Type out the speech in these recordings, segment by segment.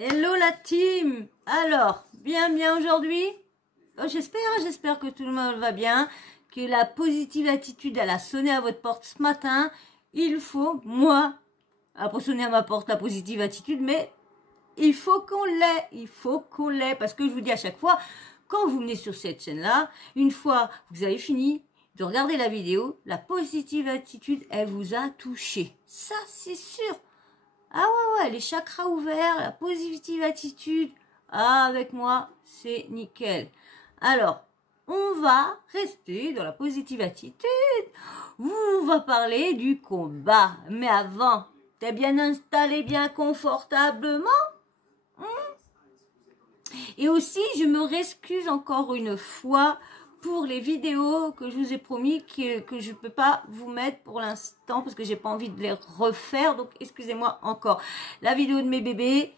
Hello la team. Alors, bien aujourd'hui. J'espère que tout le monde va bien, que la positive attitude elle a sonné à votre porte ce matin. Il faut, moi, après sonner à ma porte la positive attitude, mais il faut qu'on l'ait, parce que je vous dis à chaque fois, quand vous venez sur cette chaîne-là, une fois que vous avez fini de regarder la vidéo, la positive attitude, elle vous a touché. Ça, c'est sûr. Ah ouais, les chakras ouverts, la positive attitude. Ah, avec moi, c'est nickel. Alors, on va rester dans la positive attitude. On va parler du combat. Mais avant, t'es bien installé, bien confortablement. Et aussi, je me réexcuse encore une fois pour les vidéos que je vous ai promis que je ne peux pas vous mettre pour l'instant parce que j'ai pas envie de les refaire. Donc, excusez-moi encore. La vidéo de mes bébés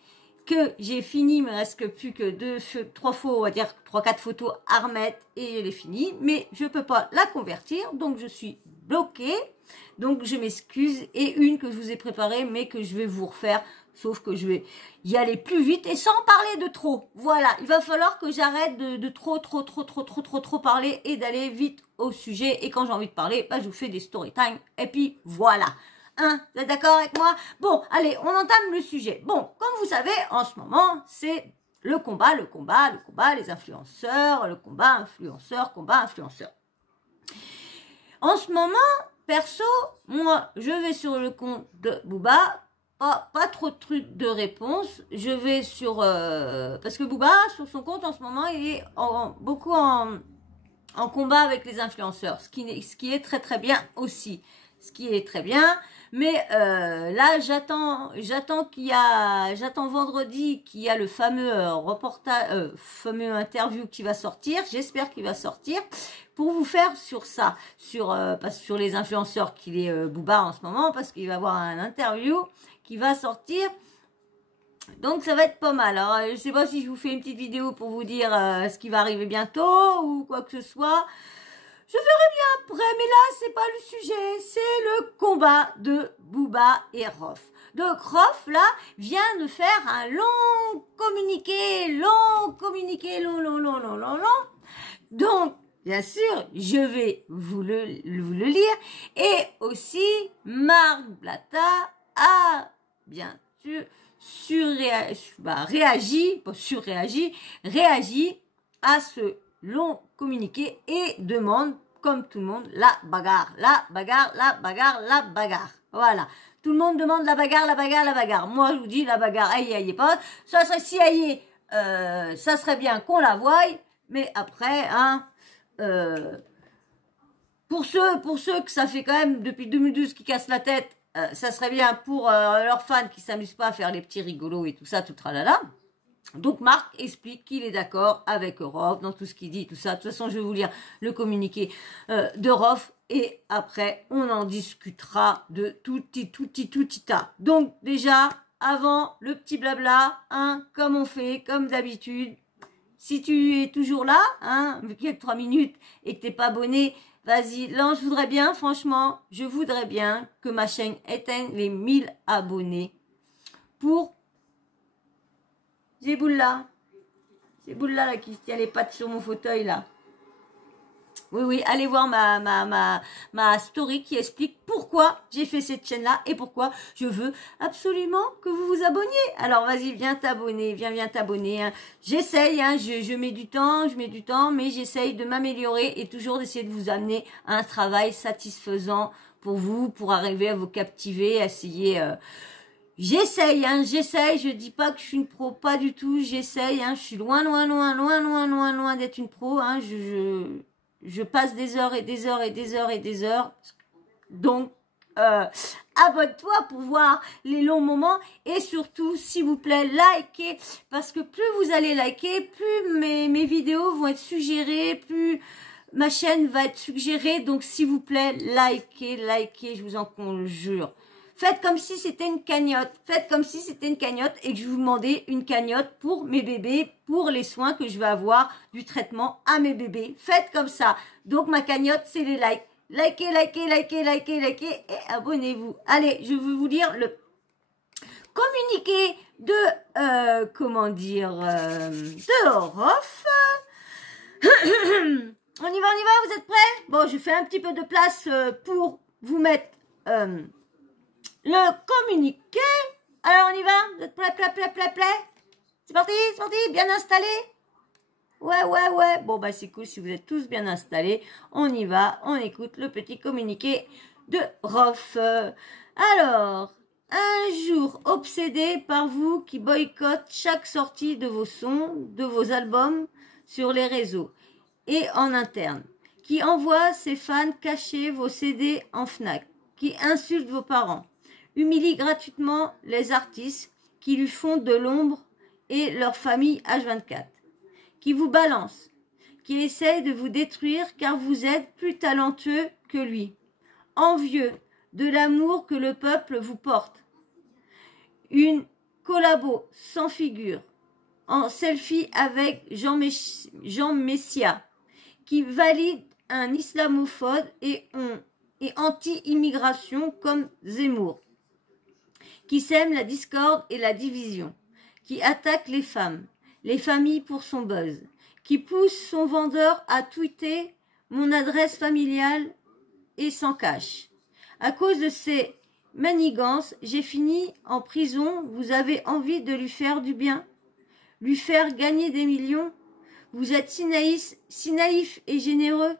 que j'ai fini, il me reste plus que 3 fois, on va dire 3-4 photos à remettre et elle est finie. Mais je peux pas la convertir, donc je suis bloquée. Donc, je m'excuse. Et une que je vous ai préparée, mais que je vais vous refaire. Sauf que je vais y aller plus vite et sans parler de trop. Voilà, il va falloir que j'arrête de trop parler et d'aller vite au sujet. Et quand j'ai envie de parler, bah, je vous fais des story time. Et puis voilà. Hein, vous êtes d'accord avec moi? Bon, allez, on entame le sujet. Bon, comme vous savez, en ce moment, c'est le combat, les influenceurs, le combat influenceur. En ce moment, perso, moi, je vais sur le compte de Booba. Pas trop de trucs de réponse. Je vais sur... parce que Booba, sur son compte, en ce moment, il est beaucoup en combat avec les influenceurs. Ce qui est très bien aussi. Ce qui est très bien. Mais là, j'attends vendredi qu'il y a le fameux reportage, fameux interview qui va sortir. J'espère qu'il va sortir pour vous faire sur ça, sur les influenceurs qu'il est Booba en ce moment, parce qu'il va y avoir un interview qui va sortir. Donc ça va être pas mal. Alors je sais pas si je vous fais une petite vidéo pour vous dire ce qui va arriver bientôt ou quoi que ce soit. Je verrai bien après, mais là c'est pas le sujet, c'est le combat de Booba et Rof. Donc Rof là vient de faire un long communiqué. Donc bien sûr, je vais vous le lire. Et aussi, Marc Blatta a bien sûr réagi à ce long communiqué et demande, comme tout le monde, la bagarre. Voilà. Tout le monde demande la bagarre. Moi, je vous dis la bagarre, aïe, pas. Ça serait si aïe, ça serait bien qu'on la voie. Mais après, hein, pour ceux que ça fait quand même depuis 2012 qui cassent la tête, ça serait bien pour leurs fans qui s'amusent pas à faire les petits rigolos et tout ça, tout tralala. Donc Marc explique qu'il est d'accord avec Rof dans tout ce qu'il dit, tout ça. De toute façon, je vais vous lire le communiqué de Rof et après, on en discutera de tout tas. Donc déjà, avant le petit blabla, hein, comme on fait, comme d'habitude. Si tu es toujours là, hein, vu qu'il y a que 3 minutes et que t'es pas abonné, vas-y, là, je voudrais bien que ma chaîne atteigne les 1000 abonnés pour... J'ai boule là qui tient les pattes sur mon fauteuil là. Oui, allez voir ma story qui explique pourquoi j'ai fait cette chaîne-là et pourquoi je veux absolument que vous vous abonniez. Alors, vas-y, viens t'abonner, viens t'abonner. Hein. J'essaye, hein, je mets du temps, mais j'essaye de m'améliorer et toujours d'essayer de vous amener à un travail satisfaisant pour vous, pour arriver à vous captiver, à essayer... J'essaye, je dis pas que je suis une pro, pas du tout, j'essaye, je suis loin d'être une pro, je passe des heures et des heures, donc abonne-toi pour voir les longs moments et surtout, s'il vous plaît, likez, parce que plus vous allez liker, plus mes vidéos vont être suggérées, plus ma chaîne va être suggérée, donc s'il vous plaît, likez, je vous en conjure. Faites comme si c'était une cagnotte. Et que je vous demandais une cagnotte pour mes bébés, pour les soins que je vais avoir du traitement à mes bébés. Faites comme ça. Donc, ma cagnotte, c'est les likes. Likez et abonnez-vous. Allez, je vais vous lire le communiqué de, comment dire, de Rof. On y va, vous êtes prêts? Bon, je fais un petit peu de place pour vous mettre le communiqué. Alors, on y va? Vous êtes prêts? C'est parti, bien installé? Ouais. Bon, bah, c'est cool si vous êtes tous bien installés. On y va, on écoute le petit communiqué de Rof. Alors, un jour obsédé par vous qui boycotte chaque sortie de vos sons, de vos albums sur les réseaux et en interne, qui envoie ses fans cacher vos CD en Fnac, qui insulte vos parents, humilie gratuitement les artistes qui lui font de l'ombre et leur famille H24, qui vous balance, qui essaye de vous détruire car vous êtes plus talentueux que lui, envieux de l'amour que le peuple vous porte, une collabo sans figure, en selfie avec Jean Messia, qui valide un islamophobe et anti-immigration comme Zemmour, qui sème la discorde et la division, qui attaque les femmes, les familles pour son buzz, qui pousse son vendeur à tweeter mon adresse familiale et s'en cache. À cause de ces manigances, j'ai fini en prison. Vous avez envie de lui faire du bien, lui faire gagner des millions. Vous êtes si naïf et généreux.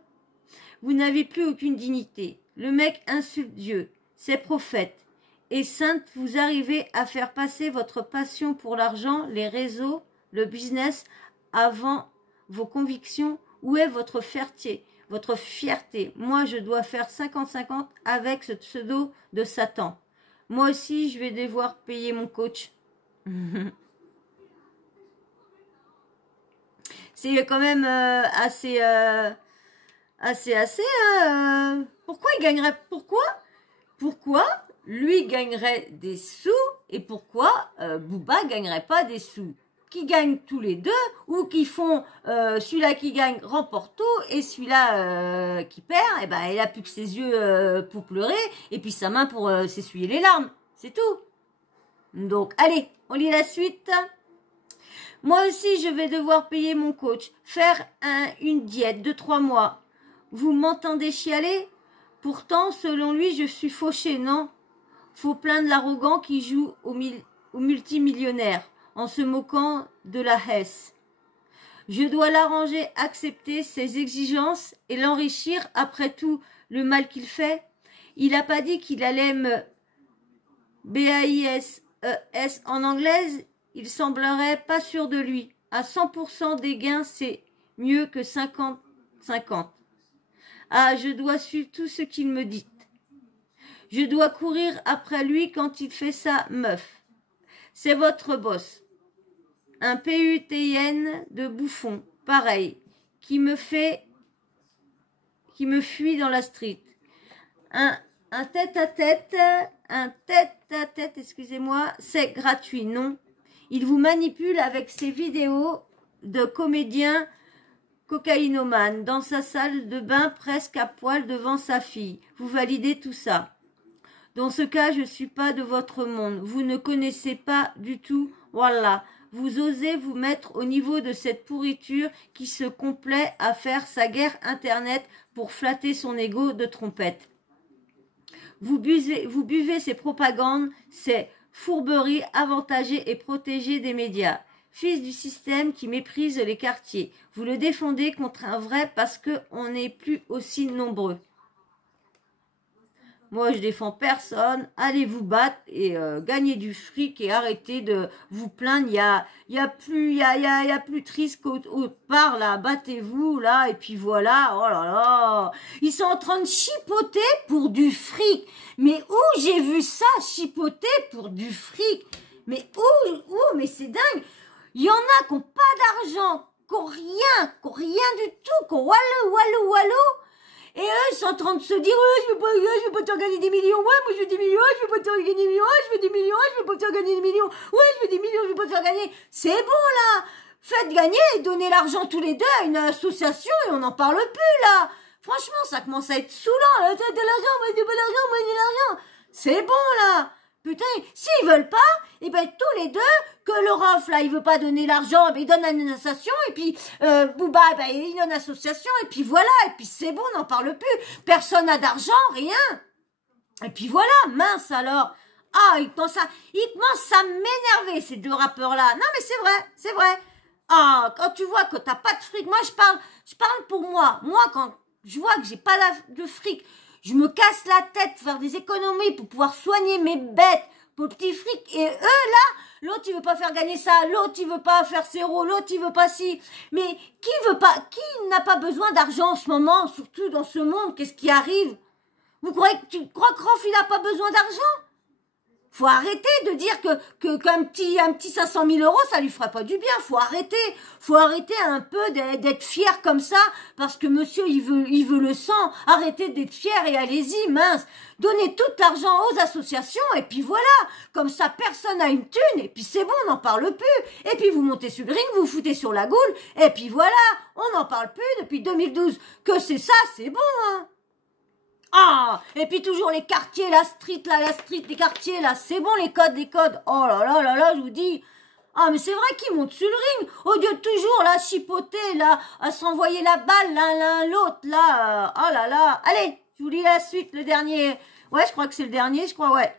Vous n'avez plus aucune dignité. Le mec insulte Dieu, ses prophètes et saintes. Vous arrivez à faire passer votre passion pour l'argent, les réseaux, le business avant vos convictions. Où est votre fierté? Moi, je dois faire 50-50 avec ce pseudo de Satan. Moi aussi, je vais devoir payer mon coach. C'est quand même assez. Pourquoi il gagnerait? Pourquoi lui gagnerait des sous et pourquoi Booba gagnerait pas des sous? Qui gagnent tous les deux ou qui font celui-là qui gagne remporte tout et celui-là qui perd, eh ben il a plus que ses yeux pour pleurer et puis sa main pour s'essuyer les larmes. C'est tout. Donc allez, on lit la suite. Moi aussi, je vais devoir payer mon coach, faire une diète de 3 mois. Vous m'entendez chialer? Pourtant, selon lui, je suis fauché, non? Faut plaindre l'arrogant qui joue au multimillionnaire en se moquant de la Hesse. Je dois l'arranger, accepter ses exigences et l'enrichir après tout le mal qu'il fait. Il n'a pas dit qu'il allait me BAISES en anglaise. Il semblerait pas sûr de lui. À 100% des gains, c'est mieux que 50-50. Ah, je dois suivre tout ce qu'il me dit. Je dois courir après lui quand il fait sa meuf. C'est votre boss. Un PUTN de bouffon, pareil, qui me fuit dans la street. Un tête-à-tête, excusez-moi, c'est gratuit, non? Il vous manipule avec ses vidéos de comédiens cocaïnomanes dans sa salle de bain presque à poil devant sa fille. Vous validez tout ça. Dans ce cas, je ne suis pas de votre monde. Vous ne connaissez pas du tout. Voilà. Vous osez vous mettre au niveau de cette pourriture qui se complaît à faire sa guerre Internet pour flatter son ego de trompette. Vous buvez ces propagandes, ces fourberies avantagées et protégées des médias. Fils du système qui méprise les quartiers. Vous le défendez contre un vrai parce qu'on n'est plus aussi nombreux. Moi, je défends personne. Allez vous battre et gagner du fric et arrêtez de vous plaindre. Il y a plus triste qu'autre part là. Battez-vous là et puis voilà. Oh là là. Ils sont en train de chipoter pour du fric. Mais où j'ai vu ça chipoter pour du fric? Mais où? Mais c'est dingue. Il y en a qui n'ont pas d'argent, qui n'ont rien du tout, qui ont walou. Et eux, ils sont en train de se dire, je veux pas te faire gagner des millions. Ouais, moi je veux des millions, je veux pas te faire gagner des millions. Je veux des millions, je veux pas te faire gagner des millions. Ouais, je veux des millions, je veux pas te faire gagner. C'est bon là. Faites gagner et donnez l'argent tous les deux à une association et on n'en parle plus là. Franchement, ça commence à être saoulant. T'as de l'argent, moi j'ai pas d'argent, moi j'ai de l'argent. C'est bon là. Putain, s'ils veulent pas, eh ben tous les deux, que le Rof, là, il veut pas donner l'argent, eh ben, il donne à une association, et puis Booba, ben, il donne à l'association, et puis voilà, et puis c'est bon, on n'en parle plus. Personne n'a d'argent, rien. Et puis voilà, mince alors. Ah, il commence à m'énerver, ces deux rappeurs-là. Non, mais c'est vrai. Ah, quand tu vois que t'as pas de fric, moi je parle pour moi. Moi, quand je vois que j'ai pas de fric, je me casse la tête pour faire des économies pour pouvoir soigner mes bêtes, pour le petit fric. Et eux, là, l'autre, il veut pas faire gagner ça, l'autre, il veut pas faire zéro, l'autre, il veut pas ci. Mais qui n'a pas besoin d'argent en ce moment, surtout dans ce monde, qu'est-ce qui arrive? Tu crois que Rof, il a pas besoin d'argent? Faut arrêter de dire qu'un petit 500 000 euros, ça lui fera pas du bien. Faut arrêter un peu d'être fier comme ça, parce que monsieur, il veut le sang. Arrêtez d'être fier et allez-y, mince. Donnez tout l'argent aux associations, et puis voilà. Comme ça, personne n'a une thune, et puis c'est bon, on n'en parle plus. Et puis vous montez sur le ring, vous foutez sur la goule, et puis voilà. On n'en parle plus depuis 2012. Que c'est ça, c'est bon, hein. Ah, et puis toujours les quartiers, la street, les quartiers, là, c'est bon, les codes. Oh là, je vous dis. Ah, mais c'est vrai qu'ils montent sur le ring, au lieu de toujours, là, chipoter, là, à s'envoyer la balle l'un l'autre, là. Oh là là. Allez, je vous lis la suite, le dernier. Ouais, je crois que c'est le dernier, ouais.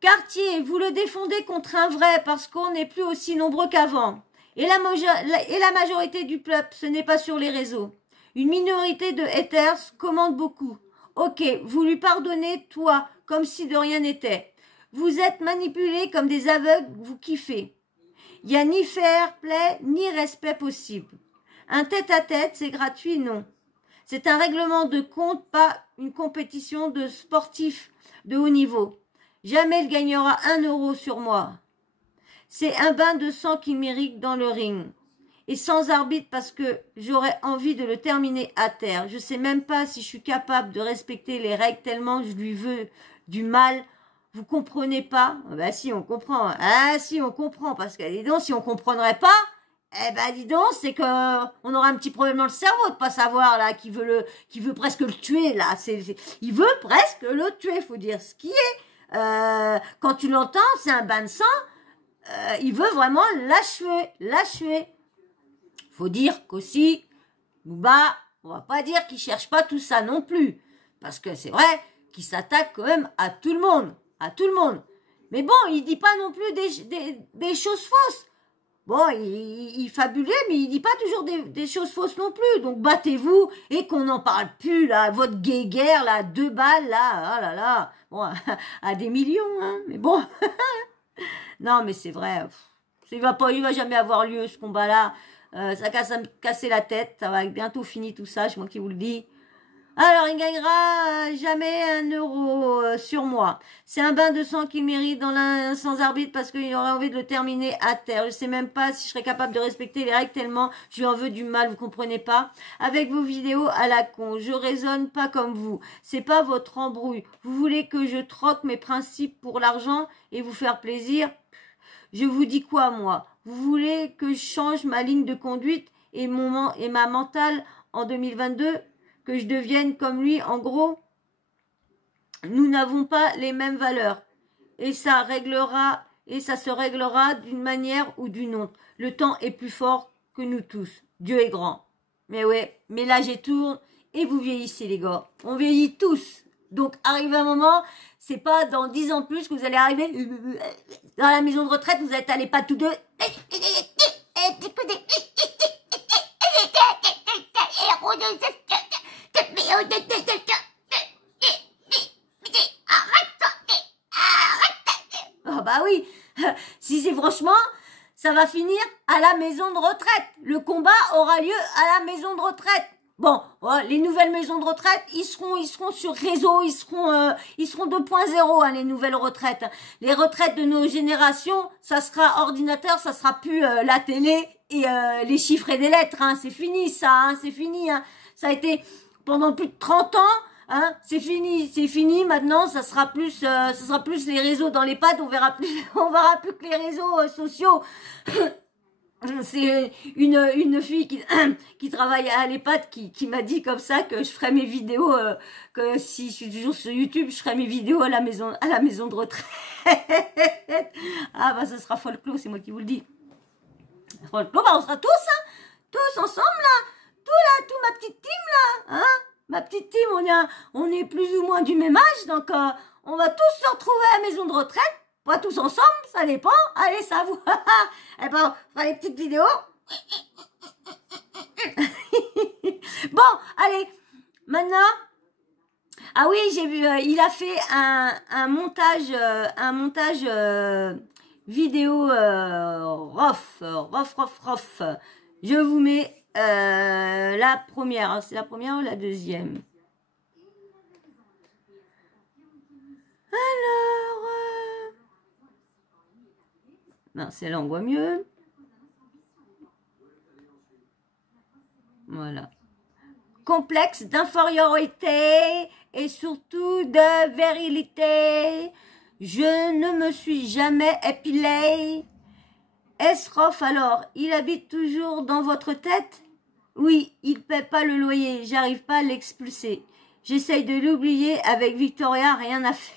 Quartier, vous le défendez contre un vrai, parce qu'on n'est plus aussi nombreux qu'avant. Et la majorité du peuple, ce n'est pas sur les réseaux. Une minorité de haters commande beaucoup. Ok, vous lui pardonnez, toi, comme si de rien n'était. Vous êtes manipulés comme des aveugles, vous kiffez. Il n'y a ni fair play, ni respect possible. Un tête-à-tête, c'est gratuit, non. C'est un règlement de compte, pas une compétition de sportifs de haut niveau. Jamais il gagnera 1 euro sur moi. C'est un bain de sang qu'il mérite dans le ring. Et sans arbitre parce que j'aurais envie de le terminer à terre. Je sais même pas si je suis capable de respecter les règles tellement je lui veux du mal. Vous comprenez pas? Ben si, on comprend. Ah si, on comprend. Parce que, dis donc, si on comprendrait pas, eh ben dis donc, c'est que on aurait un petit problème dans le cerveau de pas savoir, là, qui veut presque le tuer, là. Il veut presque le tuer, faut dire ce qui est. Quand tu l'entends, c'est un bain de sang. Il veut vraiment l'achever. Faut dire qu'aussi, Booba, on va pas dire qu'il cherche pas tout ça non plus. Parce que c'est vrai qu'il s'attaque quand même à tout le monde. Mais bon, il dit pas non plus des choses fausses. Bon, il fabulait, mais il dit pas toujours des choses fausses non plus. Donc battez-vous et qu'on n'en parle plus, là. Votre guéguerre, là, 2 balles, là, oh là là. Bon, à des millions, hein. Mais bon. Non, mais c'est vrai. Il va jamais avoir lieu, ce combat-là. Ça casse à me casser la tête, ça va être bientôt fini tout ça, c'est moi qui vous le dis. Alors, il gagnera jamais 1 euro sur moi. C'est un bain de sang qu'il mérite sans arbitre parce qu'il aurait envie de le terminer à terre. Je sais même pas si je serais capable de respecter les règles tellement je lui en veux du mal, vous comprenez pas? Avec vos vidéos à la con, je raisonne pas comme vous. C'est pas votre embrouille. Vous voulez que je troque mes principes pour l'argent et vous faire plaisir? Je vous dis quoi, moi? Vous voulez que je change ma ligne de conduite et ma mentale en 2022? Que je devienne comme lui? En gros, nous n'avons pas les mêmes valeurs. Et ça se réglera d'une manière ou d'une autre. Le temps est plus fort que nous tous. Dieu est grand. Mais ouais, mais l'âge tourne et vous vieillissez, les gars. On vieillit tous. Donc, arrive un moment, c'est pas dans 10 ans de plus que vous allez arriver dans la maison de retraite, vous êtes allés pas tous deux. Oh bah oui, si c'est franchement, ça va finir à la maison de retraite. Le combat aura lieu à la maison de retraite. Bon, les nouvelles maisons de retraite, ils seront sur réseau, ils seront 2.0, hein, les nouvelles retraites. Les retraites de nos générations, ça sera ordinateur, ça sera plus la télé et les chiffres et des lettres, hein. C'est fini ça, hein, c'est fini, hein. Ça a été pendant plus de 30 ans, hein, c'est fini. Maintenant, ça sera plus les réseaux dans les pads, on verra plus que les réseaux sociaux. C'est une fille qui travaille à l'EHPAD qui m'a dit comme ça que je ferais mes vidéos, que si je suis toujours sur YouTube, je ferais mes vidéos à la maison de retraite. Ah bah ça sera folklore, c'est moi qui vous le dis. Folklore, bah on sera tous, hein, tous ensemble là, tout ma petite team là, hein, ma petite team, on est plus ou moins du même âge, donc on va tous se retrouver à la maison de retraite. Pas tous ensemble, ça dépend. Allez, ça vous. Eh ben, on fera les petites vidéos. Bon, allez. Maintenant. Ah oui, j'ai vu. Il a fait un montage vidéo rough. Je vous mets la première. C'est la première ou la deuxième? Alors. Non, celle-là, on voit mieux. Voilà. Complexe d'infériorité et surtout de virilité. Je ne me suis jamais épilée. Esrof, alors, il habite toujours dans votre tête? Oui, il paie pas le loyer. J'arrive pas à l'expulser. J'essaye de l'oublier. Avec Victoria, rien à faire.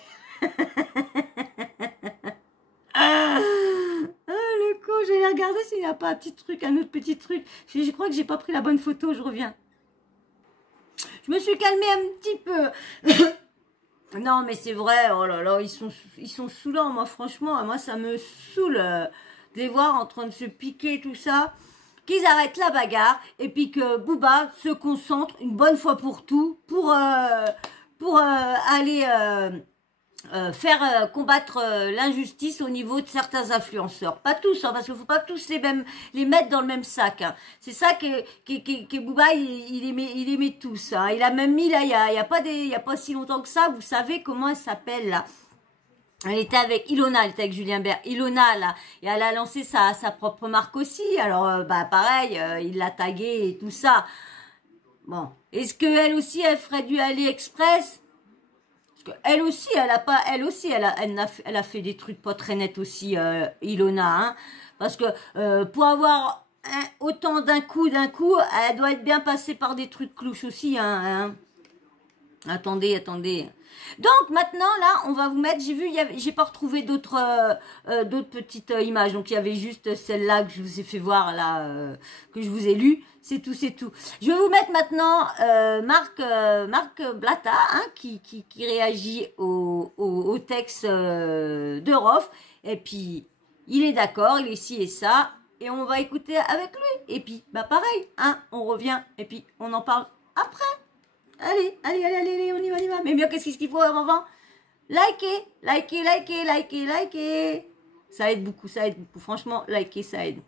Le con, je vais regarder s'il n'y a pas un petit truc, un autre petit truc. Je crois que j'ai pas pris la bonne photo, je reviens. Je me suis calmée un petit peu. Non, mais c'est vrai, oh là là, ils sont saoulants, moi, franchement, moi, ça me saoule de les voir en train de se piquer, tout ça. Qu'ils arrêtent la bagarre et puis que Booba se concentre une bonne fois pour tout pour aller... faire combattre l'injustice au niveau de certains influenceurs. Pas tous, hein, parce qu'il ne faut pas tous les mettre dans le même sac. Hein. C'est ça que Booba, il aimait tous. Hein. Il a même mis, là, il y a pas si longtemps que ça, vous savez comment elle s'appelle, là. Elle était avec Ilona, elle était avec Julien Bert. Ilona, là, et elle a lancé sa propre marque aussi. Alors, bah, pareil, il l'a taguée et tout ça. Bon. Est-ce qu'elle aussi, elle ferait du AliExpress? Elle aussi, elle a fait des trucs pas très nets aussi, Ilona, hein, parce que pour avoir autant d'un coup, elle doit être bien passée par des trucs clouches aussi, hein. Attendez. Donc maintenant là, on va vous mettre. J'ai vu, j'ai pas retrouvé d'autres petites images. Donc il y avait juste celle-là que je vous ai fait voir là, que je vous ai lu. C'est tout. Je vais vous mettre maintenant Marc Blatta, hein, qui réagit au texte de Rof. Et puis il est d'accord, il est ci et ça, et on va écouter avec lui. Et puis bah pareil, hein, on revient et puis on en parle après. Allez, on y va. Mais bien, qu'est-ce qu'il faut avant? Likez. Ça aide beaucoup. Franchement, liker, ça aide.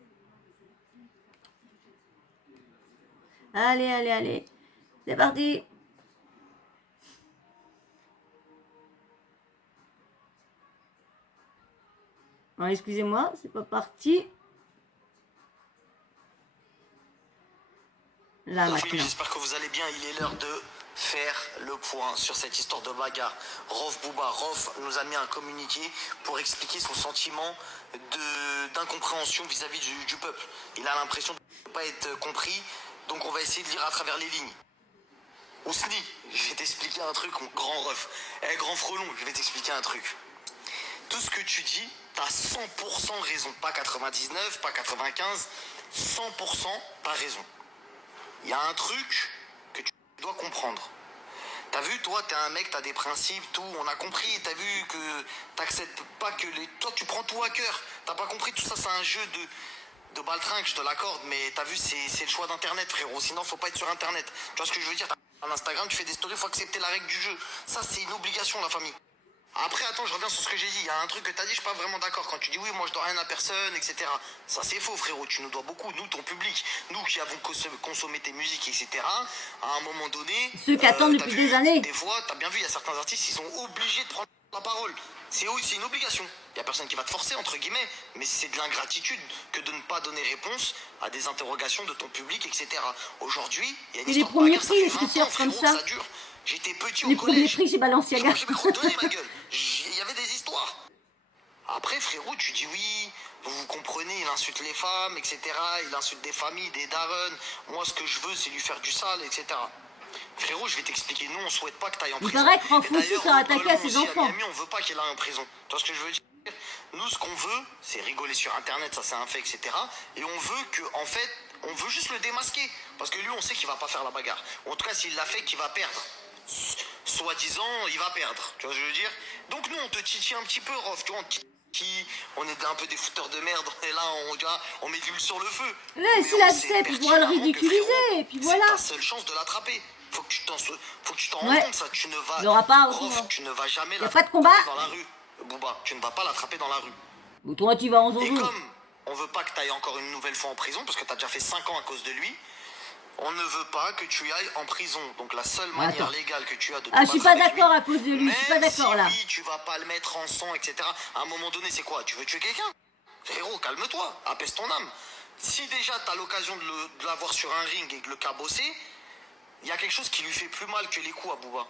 Allez. C'est parti. Alors, excusez-moi, c'est pas parti. Là, maintenant. J'espère que vous allez bien. Il est l'heure de faire le point sur cette histoire de bagarre. Rof Booba, nous a mis un communiqué pour expliquer son sentiment d'incompréhension vis-à-vis du peuple. Il a l'impression de ne pas être compris, donc on va essayer de lire à travers les lignes. Ousni, je vais t'expliquer un truc, mon grand ref. Grand frelon, je vais t'expliquer un truc. Tout ce que tu dis, t'as 100% raison. Pas 99, pas 95, 100% t'as raison. Il y a un truc que tu dois comprendre. T'as vu, toi, t'es un mec, t'as des principes, tout, on a compris. T'as vu que t'acceptes pas que les... Toi, tu prends tout à cœur. T'as pas compris, tout ça, c'est un jeu de baltringue, je te l'accorde. Mais t'as vu, c'est le choix d'Internet, frérot. Sinon, faut pas être sur Internet. Tu vois ce que je veux dire? T'as un Instagram, tu fais des stories, faut accepter la règle du jeu. Ça, c'est une obligation, la famille. Après, attends, je reviens sur ce que j'ai dit. Il y a un truc que t'as dit, je suis pas vraiment d'accord. Quand tu dis oui, moi je dois rien à personne, etc. Ça, c'est faux, frérot. Tu nous dois beaucoup. Nous, ton public, nous qui avons consommé tes musiques, etc. À un moment donné. Ceux qui attendent depuis des années. Des fois, t'as bien vu, il y a certains artistes, ils sont obligés de prendre la parole. C'est une obligation. Il y a personne qui va te forcer, entre guillemets. Mais c'est de l'ingratitude que de ne pas donner réponse à des interrogations de ton public, etc. Aujourd'hui, il y a une histoire de bagarre, ça fait 20 ans, frérot, que ça dure. J'étais petit au collège. Les premiers prix chez Balenciaga. Je me redonner ma gueule. Il y avait des histoires. Après, frérot, tu dis oui, Vous comprenez, il insulte les femmes, etc. Il insulte des familles, des darons. Moi, ce que je veux, c'est lui faire du sale, etc. Frérot, je vais t'expliquer. Nous, on souhaite pas que tu ailles en Il prison. paraît que Et Rafoussi d'ailleurs, s'est attaqué à ses aussi, enfants. Miami, on veut pas qu'il aille en prison. Tu vois ce que je veux dire? Nous, ce qu'on veut, c'est rigoler sur Internet, ça c'est un fait, etc. Et on veut que, en fait, on veut juste le démasquer. Parce que lui, on sait qu'il va pas faire la bagarre. Ou en tout cas, s'il l'a fait, qu'il va perdre. Soi-disant, il va perdre. Tu vois ce que je veux dire? Donc nous, on te titille un petit peu, Rof. Tu vois, on est un peu des fouteurs de merde. Et là, on met de l'huile sur le feu. Là, s'il accepte, il pourra le ridiculiser. Et puis voilà. C'est ta seule chance de l'attraper. Faut que tu t'en rendes compte, ça. Tu ne vas, il n'y aura pas Rof, tu ne vas jamais l'attraper dans la rue. Booba, tu ne vas pas l'attraper dans la rue. Ou toi, tu vas en zonzon. Et comme on veut pas que tu ailles encore une nouvelle fois en prison, parce que tu as déjà fait 5 ans à cause de lui, on ne veut pas que tu ailles en prison. Donc la seule manière légale que tu as de te je suis pas d'accord à cause de lui, je suis pas d'accord là. Si tu vas pas le mettre en sang, etc. À un moment donné, c'est quoi? Tu veux tuer quelqu'un? Frérot, calme-toi, apaise ton âme. Si déjà tu as l'occasion de l'avoir sur un ring et de le cabosser, il y a quelque chose qui lui fait plus mal que les coups à Booba.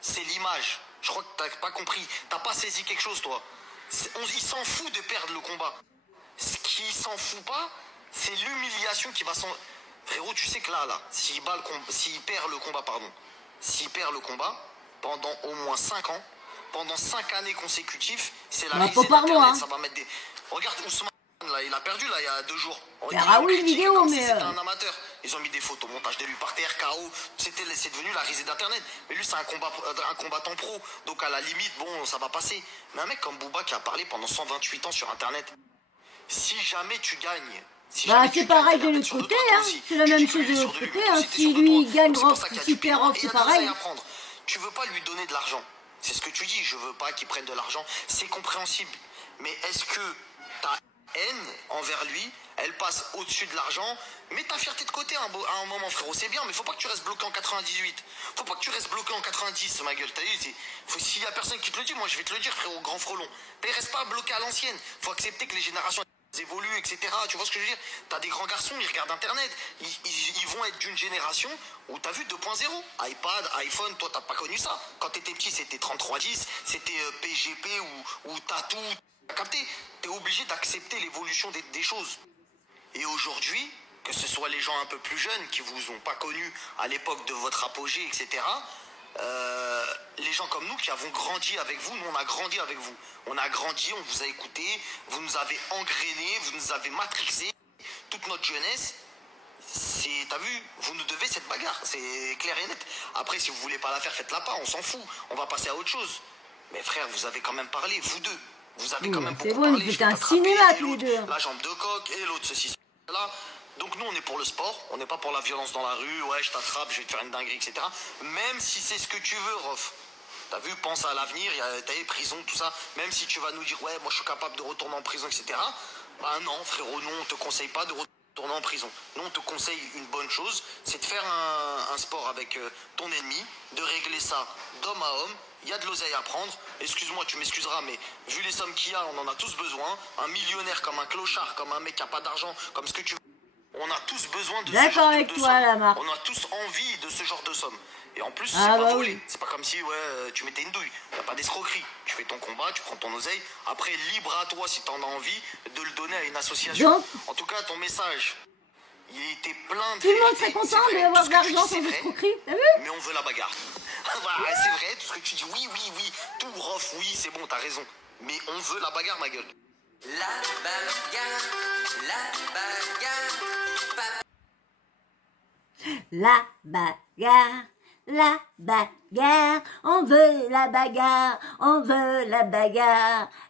C'est l'image. Je crois que t'as pas compris. T'as pas saisi quelque chose, toi. Il s'en fout de perdre le combat. Ce qu'il s'en fout pas, c'est l'humiliation qui va s'en... Frérot, tu sais que là, s'il perd le combat, pendant au moins 5 ans, pendant 5 années consécutives, c'est la risée d'Internet, ça va mettre des... Regarde Ousmane, là, il a perdu, là, il y a 2 jours. Oui, une vidéo, mais... C'était un amateur. Ils ont mis des photos, montage de lui par terre, KO. C'est devenu la risée d'Internet. Mais lui, c'est un combattant pro. Donc, à la limite, bon, ça va passer. Mais un mec comme Booba qui a parlé pendant 128 ans sur Internet, si jamais tu gagnes... c'est pareil de l'autre côté, hein. C'est la même chose de l'autre côté, hein. Si lui gagne Rof, si perd Rof, c'est pareil. Tu veux pas lui donner de l'argent. C'est ce que tu dis, je veux pas qu'il prenne de l'argent. C'est compréhensible. Mais est-ce que ta haine envers lui, elle passe au-dessus de l'argent? Mets ta fierté de côté à un moment, frérot, c'est bien, mais faut pas que tu restes bloqué en 98. Faut pas que tu restes bloqué en 90, ma gueule. T'as vu, s'il y a personne qui te le dit, moi je vais te le dire, frérot, grand frelon. Reste pas bloqué à l'ancienne. Faut accepter que les générations évoluent, etc. Tu vois ce que je veux dire? T'as des grands garçons, ils regardent Internet. Ils vont être d'une génération où t'as vu 2.0. iPad, iPhone, toi t'as pas connu ça. Quand t'étais petit, c'était 3310, c'était PGP ou Tatou. T'as capté? T'es obligé d'accepter l'évolution des choses. Et aujourd'hui, que ce soit les gens un peu plus jeunes qui vous ont pas connu à l'époque de votre apogée, etc., les gens comme nous qui avons grandi avec vous, nous on a grandi avec vous. On a grandi, on vous a écouté, vous nous avez engrainés, vous nous avez matrixés toute notre jeunesse. T'as vu, vous nous devez cette bagarre, c'est clair et net. Après, si vous voulez pas la faire, faites-la pas, on s'en fout. On va passer à autre chose. Mais frère, vous avez quand même parlé, vous deux. Vous avez quand même beaucoup parlé. C'est un cinéma tous les deux. La jambe de coq et l'autre ceci, là. Donc nous on est pour le sport, on n'est pas pour la violence dans la rue, ouais je t'attrape, je vais te faire une dinguerie, etc. Même si c'est ce que tu veux, Rof. T'as vu, pense à l'avenir, t'as eu prison, tout ça. Même si tu vas nous dire, ouais, moi je suis capable de retourner en prison, etc. Bah non, frérot, nous on te conseille pas de retourner en prison. Nous on te conseille une bonne chose, c'est de faire un sport avec ton ennemi, de régler ça d'homme à homme. Il y a de l'oseille à prendre. Excuse-moi, tu m'excuseras, mais vu les sommes qu'il y a, on en a tous besoin. Un millionnaire comme un clochard, comme un mec qui a pas d'argent, comme ce que tu veux. On a tous besoin de ce genre de somme. D'accord avec toi, la marque. On a tous envie de ce genre de somme. Et en plus, c'est pas volé. C'est pas comme si tu mettais une douille. Il n'y a pas d'escroquerie. Tu fais ton combat, tu prends ton oseille. Après, libre à toi, si tu en as envie, de le donner à une association. Donc, en tout cas, ton message, il était plein de... Tout le monde serait content d'avoir de l'argent sans escroquerie. T'as vu? Mais on veut la bagarre. Voilà, c'est vrai, tout ce que tu dis, oui. Tout, Rof, oui, c'est bon, t'as raison. Mais on veut la bagarre, ma gueule. La bagarre. La bagarre, on veut la bagarre,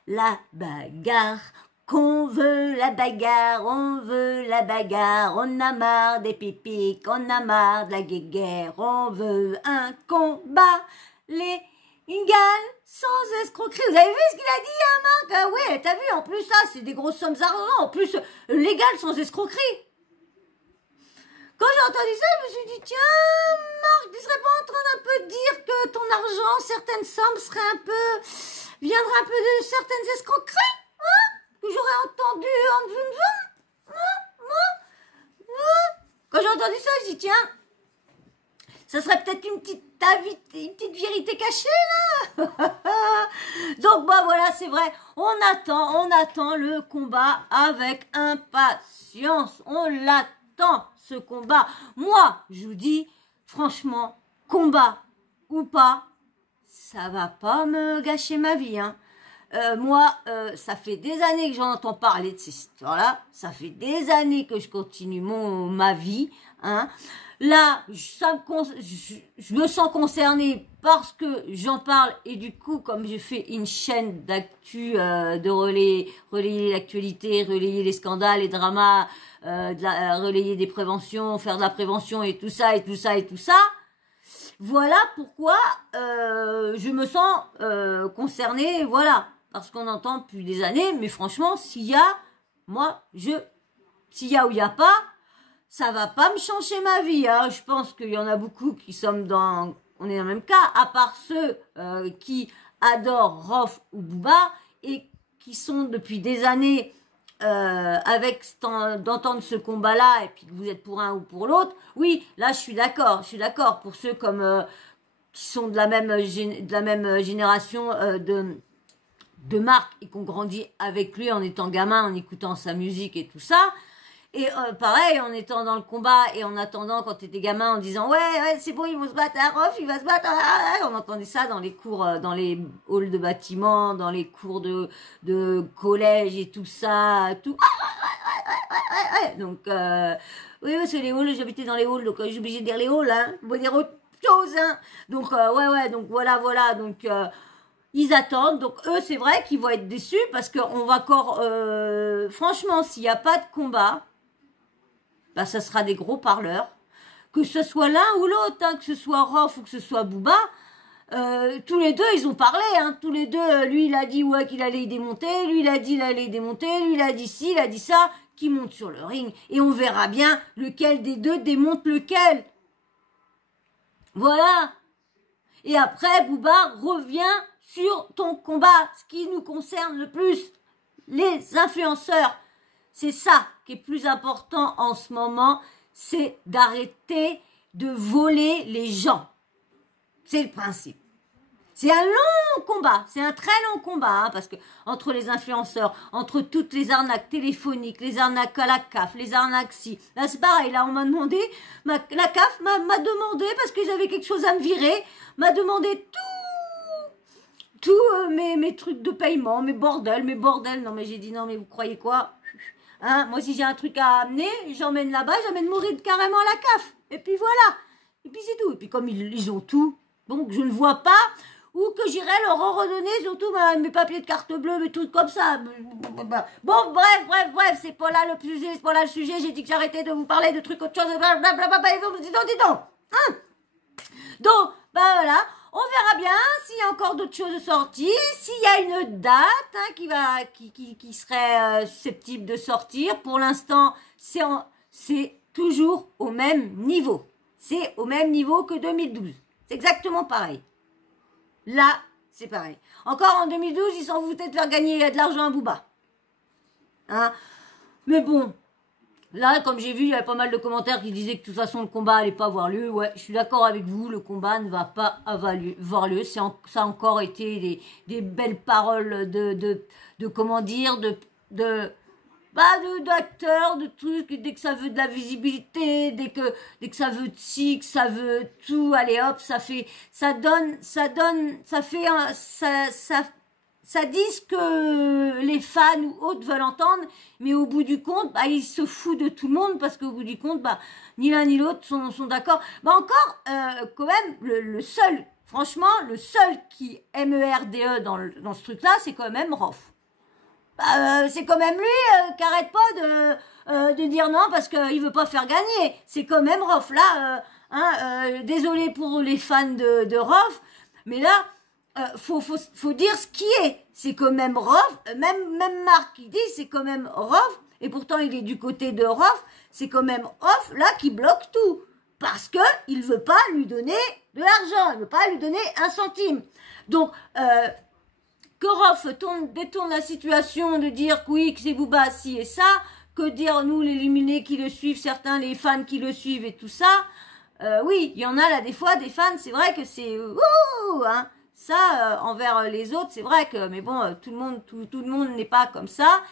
la bagarre, qu'on veut la bagarre, on veut la bagarre, on a marre des pipiques, on a marre de la guéguerre, on veut un combat légal sans escroquerie. Vous avez vu ce qu'il a dit, hein, Marc? Ah ouais, t'as vu, en plus ça, c'est des grosses sommes d'argent, en plus légal sans escroquerie. Quand j'ai entendu ça, je me suis dit, tiens, Marc, tu serais pas en train d'un peu dire que ton argent, certaines sommes viendraient un peu de certaines escroqueries, hein, que j'aurais entendu en zoom, Quand j'ai entendu ça, je dis, tiens, ça serait peut-être une petite une petite vérité cachée là. Donc bah voilà, c'est vrai, on attend le combat avec impatience. On l'attend, ce combat. Moi, je vous dis, franchement, combat ou pas, ça va pas me gâcher ma vie, hein. Moi, ça fait des années que j'en entends parler de ces histoires-là. Ça fait des années que je continue ma vie, hein. Là, je me sens concernée parce que j'en parle et du coup, comme j'ai fait une chaîne d'actu, de relayer l'actualité, relayer les scandales, les dramas, relayer des préventions, faire de la prévention et tout ça, et tout ça, et tout ça. Voilà pourquoi je me sens concernée, voilà. Parce qu'on entend depuis des années, mais franchement, s'il y a ou il y a pas, ça va pas me changer ma vie, hein. Je pense qu'il y en a beaucoup qui sommes on est dans le même cas, à part ceux qui adorent Rof ou Booba et qui sont depuis des années d'entendre ce combat-là et puis que vous êtes pour un ou pour l'autre. Oui, là je suis d'accord pour ceux comme qui sont de la même génération de Marc et qu'on grandit avec lui en étant gamin, en écoutant sa musique et tout ça. Et pareil, en étant dans le combat et en attendant quand t'étais gamin en disant ouais c'est bon, ils vont se battre à Rof, il va se battre on entendait ça dans les cours, dans les halls de bâtiments, dans les cours de collège et tout ça, tout. Donc oui c'est les halls, j'habitais dans les halls, donc je suis obligée de dire les halls, hein, on va dire autre chose, hein. Donc donc voilà, donc ils attendent, donc eux c'est vrai qu'ils vont être déçus parce qu'on va encore franchement s'il n'y a pas de combat, bah ça sera des gros parleurs, que ce soit l'un ou l'autre, hein, que ce soit Rof ou que ce soit Booba, tous les deux ils ont parlé, hein, tous les deux, lui il a dit ouais qu'il allait y démonter, lui il a dit il allait y démonter, lui il a dit ci, il a dit ça, qui monte sur le ring, et on verra bien lequel des deux démonte lequel. Voilà. Et après Booba revient sur ton combat, ce qui nous concerne le plus, les influenceurs. C'est ça qui est plus important en ce moment, c'est d'arrêter de voler les gens. C'est le principe. C'est un long combat, c'est un très long combat, hein, parce que entre les influenceurs, entre toutes les arnaques téléphoniques, les arnaques à la CAF, les arnaques si, là c'est pareil, là on m'a demandé, la CAF m'a demandé, parce qu'ils avaient quelque chose à me virer, m'a demandé tous mes trucs de paiement, mes bordels, non mais j'ai dit non mais vous croyez quoi, hein, moi si j'ai un truc à amener, j'emmène là-bas, j'emmène mourir carrément à la CAF, et puis voilà, et puis c'est tout, et puis comme ils ont tout, donc je ne vois pas, ou que j'irai leur redonner surtout mes papiers de carte bleue, mes trucs comme ça. Bon, bref, c'est pas là le sujet, j'ai dit que j'arrêtais de vous parler de trucs autre chose, dis donc, hein. Donc, bah voilà, on verra bien s'il y a encore d'autres choses sorties, s'il y a une date, hein, qui serait susceptible de sortir. Pour l'instant, c'est toujours au même niveau. C'est au même niveau que 2012. C'est exactement pareil. Là, c'est pareil. Encore en 2012, ils s'en foutaient de faire gagner de l'argent à Booba. Hein? Mais bon, là, comme j'ai vu, il y avait pas mal de commentaires qui disaient que de toute façon, le combat allait pas avoir lieu. Ouais, je suis d'accord avec vous, le combat ne va pas avoir lieu. Ça a encore été des belles paroles de comment dire, d'acteurs, de trucs, dès que ça veut de la visibilité, dès que ça veut de ci, que ça veut tout, allez hop, ça dit ce que les fans ou autres veulent entendre, mais au bout du compte, bah, ils se foutent de tout le monde, parce qu'au bout du compte, bah, ni l'un ni l'autre sont d'accord. Bah, encore, quand même, le seul, franchement, le seul qui MERDE dans ce truc-là, c'est quand même Rof. C'est quand même lui qui arrête pas de dire non parce qu'il veut pas faire gagner. C'est quand même Rof là. Désolé pour les fans de Rof, mais là faut dire ce qui est. C'est quand même Rof. Même Marc qui dit c'est quand même Rof. Et pourtant il est du côté de Rof. C'est quand même Rof là qui bloque tout parce que il veut pas lui donner de l'argent. Il veut pas lui donner un centime. Donc que Rof détourne la situation de dire que oui, que c'est Booba, ci et ça, que dire nous l'éliminer qui le suivent, certains les fans qui le suivent et tout ça, oui, il y en a là des fois, des fans, c'est vrai que c'est... ouh, hein, ça, envers les autres, c'est vrai que... Mais bon, tout le monde n'est pas comme ça.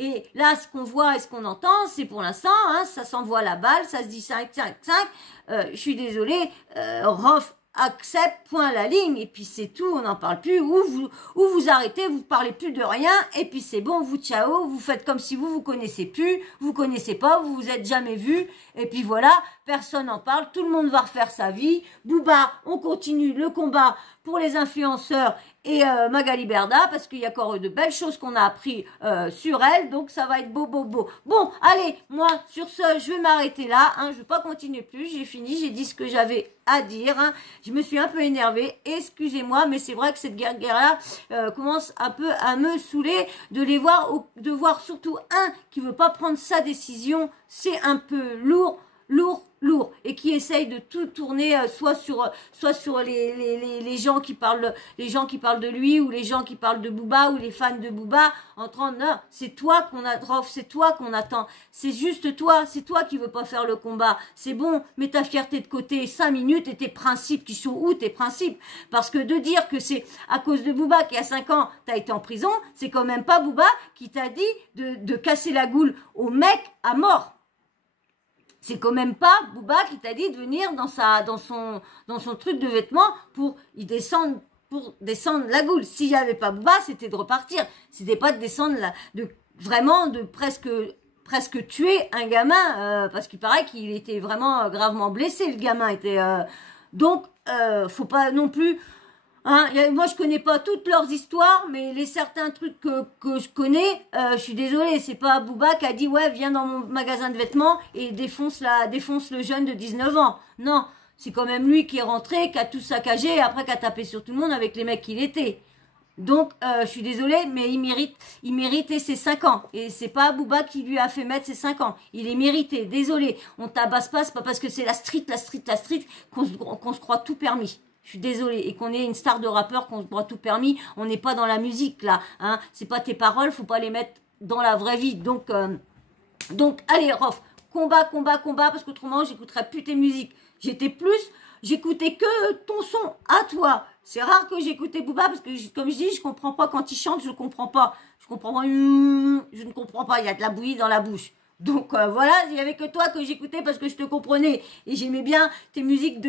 Et là, ce qu'on voit et ce qu'on entend, c'est pour l'instant, hein, ça s'envoie la balle, ça se dit 5, 5, 5. Je suis désolée, Rof accepte, point à la ligne, et puis c'est tout, on n'en parle plus, ou vous arrêtez, vous parlez plus de rien, et puis c'est bon, vous ciao, vous faites comme si vous connaissez plus, vous connaissez pas, vous vous êtes jamais vu, et puis voilà, personne n'en parle, tout le monde va refaire sa vie. Booba, on continue le combat pour les influenceurs et Magali Berda, parce qu'il y a encore de belles choses qu'on a appris sur elle, donc ça va être beau. Bon, allez, moi, sur ce, je vais m'arrêter là, hein, je vais pas continuer plus, j'ai fini, j'ai dit ce que j'avais à dire, hein. Je me suis un peu énervée, excusez-moi, mais c'est vrai que cette guerre-là commence un peu à me saouler de voir surtout un qui veut pas prendre sa décision, c'est un peu lourd, et qui essaye de tout tourner soit sur les gens qui parlent de lui, ou les gens qui parlent de Booba, ou les fans de Booba, en train de non, c'est toi qu'on adore, c'est toi qu'on attend, c'est juste toi, c'est toi qui veux pas faire le combat, c'est bon, mets ta fierté de côté 5 minutes et tes principes qui sont où tes principes, parce que de dire que c'est à cause de Booba qui a 5 ans t'as été en prison, c'est quand même pas Booba qui t'a dit de casser la goule au mec à mort. C'est quand même pas Booba qui t'a dit de venir dans son truc de vêtements pour descendre la goule. S'il y avait pas Booba, c'était de repartir. C'était pas de descendre de presque tuer un gamin, parce qu'il paraît qu'il était vraiment gravement blessé, le gamin était, donc, faut pas non plus, hein, moi je connais pas toutes leurs histoires, mais certains trucs que je connais, je suis désolée, c'est pas Booba qui a dit ouais viens dans mon magasin de vêtements et défonce le jeune de 19 ans. Non, c'est quand même lui qui est rentré, qui a tout saccagé et après qui a tapé sur tout le monde avec les mecs qu'il était. Donc je suis désolée, mais il méritait ses 5 ans et c'est pas Booba qui lui a fait mettre ses 5 ans. Il est mérité, désolé. On tabasse pas, c'est pas parce que c'est la street qu'on se croit tout permis. Je suis désolée. Et qu'on est une star de rappeur, qu'on se croit tout permis. On n'est pas dans la musique, là. Hein. C'est pas tes paroles, faut pas les mettre dans la vraie vie. Donc allez, Rof, combat, parce qu'autrement, j'écouterais plus tes musiques. J'écoutais que ton son à toi. C'est rare que j'écoutais Booba, parce que, comme je dis, je comprends pas quand il chante, je comprends pas. Je ne comprends pas, il y a de la bouillie dans la bouche. Donc voilà, il y avait que toi que j'écoutais parce que je te comprenais. Et j'aimais bien tes musiques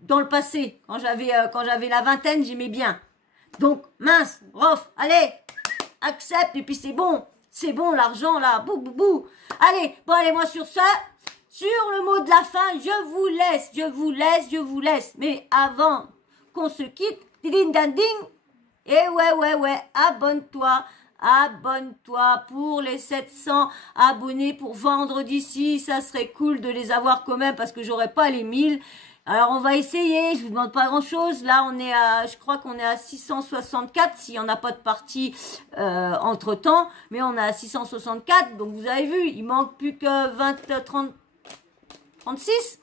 dans le passé. Quand j'avais la vingtaine, j'aimais bien. Donc, mince, Rof, allez, accepte, et puis c'est bon, l'argent, là, bou. Allez, moi sur ça, sur le mot de la fin, je vous laisse. Mais avant qu'on se quitte, ding, et ouais, abonne-toi pour les 700 abonnés pour vendredi, ça serait cool de les avoir quand même parce que j'aurais pas les 1000. Alors on va essayer, je vous demande pas grand chose, là je crois qu'on est à 664 s'il n'y en a pas de partie entre temps, mais on est à 664, donc vous avez vu, il manque plus que 36.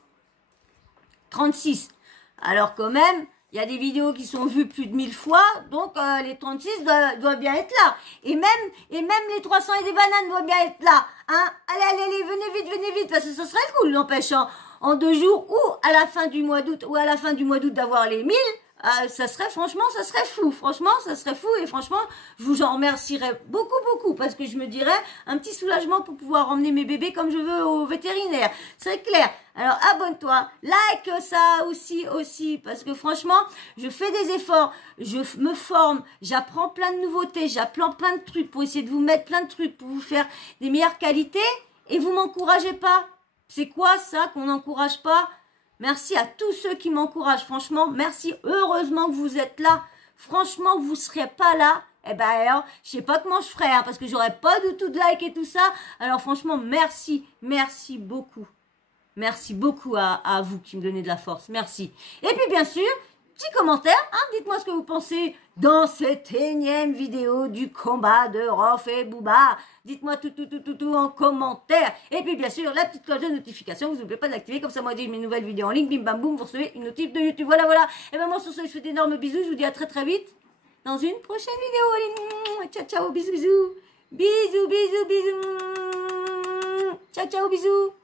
Alors quand même, il y a des vidéos qui sont vues plus de 1000 fois, donc les 36 doivent bien être là. Et même les 300 et des bananes doivent bien être là. Hein, allez, venez vite, parce que ce serait cool, n'empêche, en 2 jours, ou à la fin du mois d'août, d'avoir les 1000, ça serait fou. Franchement, ça serait fou. Et franchement, je vous en remercierais beaucoup, parce que je me dirais un petit soulagement pour pouvoir emmener mes bébés comme je veux au vétérinaire. C'est clair. Alors, abonne-toi, like ça aussi, parce que franchement, je fais des efforts, je me forme, j'apprends plein de nouveautés, j'apprends plein de trucs pour essayer de vous mettre plein de trucs, pour vous faire des meilleures qualités, et vous m'encouragez pas. C'est quoi ça qu'on n'encourage pas? Merci à tous ceux qui m'encouragent. Franchement, merci. Heureusement que vous êtes là. Franchement, vous ne serez pas là. Eh ben, alors, je sais pas comment je ferais, hein, parce que j'aurais pas du tout de like et tout ça. Alors, franchement, merci beaucoup. Merci beaucoup à vous qui me donnez de la force. Merci. Et puis, bien sûr, petit commentaire, hein, dites-moi ce que vous pensez dans cette énième vidéo du combat de Rof et Booba. Dites-moi tout en commentaire. Et puis bien sûr, la petite cloche de notification, vous n'oubliez pas de l'activer, comme ça moi je dis mes nouvelles vidéos en ligne, bim bam boum, vous recevez une notif de YouTube. Voilà. Et ben moi sur ce, je vous fais d'énormes bisous, je vous dis à très vite dans une prochaine vidéo. Allez, ciao, bisous. Bisous. Ciao, bisous.